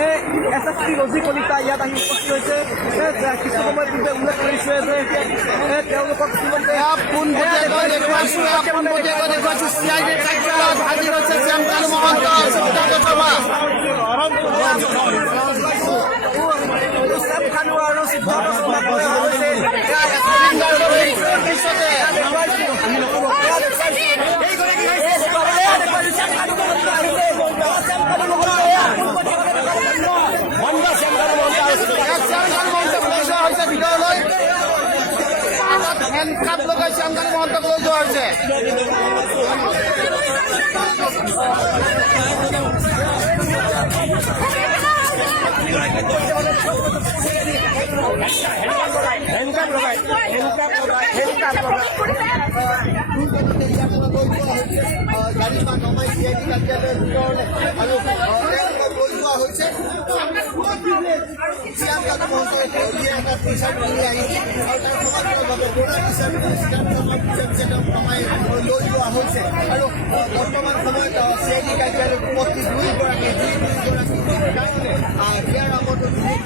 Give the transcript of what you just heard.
SSP ৰজি Kalita ইয়াত আহি উপস্থিত হৈছে কিছু সময়ৰ পূৰ্বে উল্লেখ কৰিছে যে তেওঁলোকক পোনপটীয়াকৈ দেখুৱাইছো CID কাৰ্যালয়ত হাজিৰ হৈছে শ্যামকানু মহন্ত শ্যামকানু আৰু ভিতৰলৈ হেণ্ডকাপ লগাই শ্যামকানু মহন্তক লৈ যোৱা হৈছে। গাড়ীখন নমাই CID কাৰ্যালয়ৰ ভিতৰলৈ আৰু লৈ যোৱা হৈছে। শ্যামকানু মহন্তই এটা টি-চাৰ্ট পিন্ধি আহিছে আৰু তাৰ সমান্তৰালভাৱে নমাই লৈ যোৱা হৈছে আৰু বৰ্তমান সময়ত CID কাৰ্যালয়ত উপস্থিত দুইগৰাকী কাৰণে ইয়াৰ আগতো দুই